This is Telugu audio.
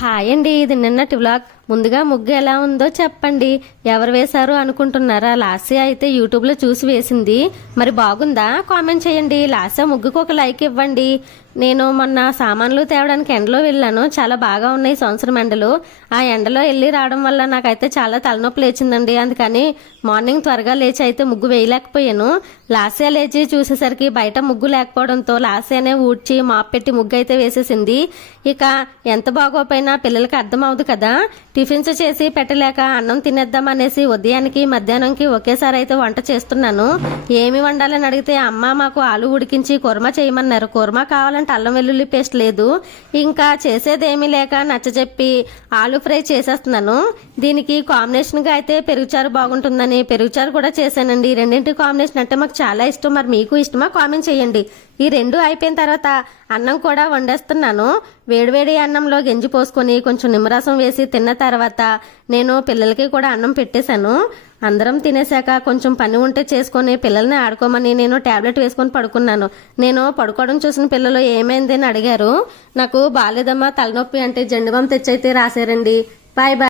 హాయ్ అండి ఇది నిన్నటి వ్లాగ్. ముందుగా ముగ్గు ఎలా ఉందో చెప్పండి. ఎవరు వేశారు అనుకుంటున్నారా? లాస్య అయితే యూట్యూబ్లో చూసి వేసింది. మరి బాగుందా? కామెంట్ చేయండి. లాస్య ముగ్గుకు ఒక లైక్ ఇవ్వండి. నేను మొన్న సామాన్లు తేవడానికి ఎండలో వెళ్ళాను. చాలా బాగా ఉన్నాయి సంవత్సరం ఎండలు. ఆ ఎండలో వెళ్ళి రావడం వల్ల నాకైతే చాలా తలనొప్పి లేచిందండి. అందుకని మార్నింగ్ త్వరగా లేచి అయితే ముగ్గు వేయలేకపోయాను. లాస్య లేచి చూసేసరికి బయట ముగ్గు లేకపోవడంతో లాస్యనే ఊడ్చి మాప్ పెట్టి ముగ్గు అయితే వేసేసింది. ఇక ఎంత బాగోపోయినా పిల్లలకి అర్థం అవుదు కదా. టిఫిన్స్ చేసి పెట్టలేక అన్నం తినేద్దాం అనేసి ఉదయానికి మధ్యాహ్నంకి ఒకేసారి అయితే వంట చేస్తున్నాను. ఏమి వండాలని అడిగితే అమ్మ మాకు ఆలు ఉడికించి కుర్మా చేయమన్నారు. కుర్మా కావాలంటే అల్లం వెల్లుల్లి పేస్ట్ లేదు. ఇంకా చేసేదేమీ లేక నచ్చజెప్పి ఆలు ఫ్రై చేసేస్తున్నాను. దీనికి కాంబినేషన్గా అయితే పెరుగుచారు బాగుంటుందని పెరుగుచారు కూడా చేశానండి. రెండింటి కాంబినేషన్ అంటే మాకు చాలా ఇష్టం. మరి మీకు ఇష్టమా? కామెంట్ చేయండి. ఈ రెండు అయిపోయిన తర్వాత అన్నం కూడా వండేస్తున్నాను. వేడివేడి అన్నంలో గెంజి పోసుకొని కొంచెం నిమ్మరసం వేసి తిన్న తర్వాత నేను పిల్లలకి కూడా అన్నం పెట్టేశాను. అందరం తినేశాక కొంచెం పని ఉంటే చేసుకొని పిల్లల్ని ఆడుకోమని నేను టాబ్లెట్ వేసుకొని పడుకున్నాను. నేను పడుకోవడం చూసిన పిల్లలు ఏమైంది అని అడిగారు. నాకు బాలేదమ్మా తలనొప్పి అంటే జెండుబాం తెచ్చైతే రాశారండి బాయ్ బాయ్.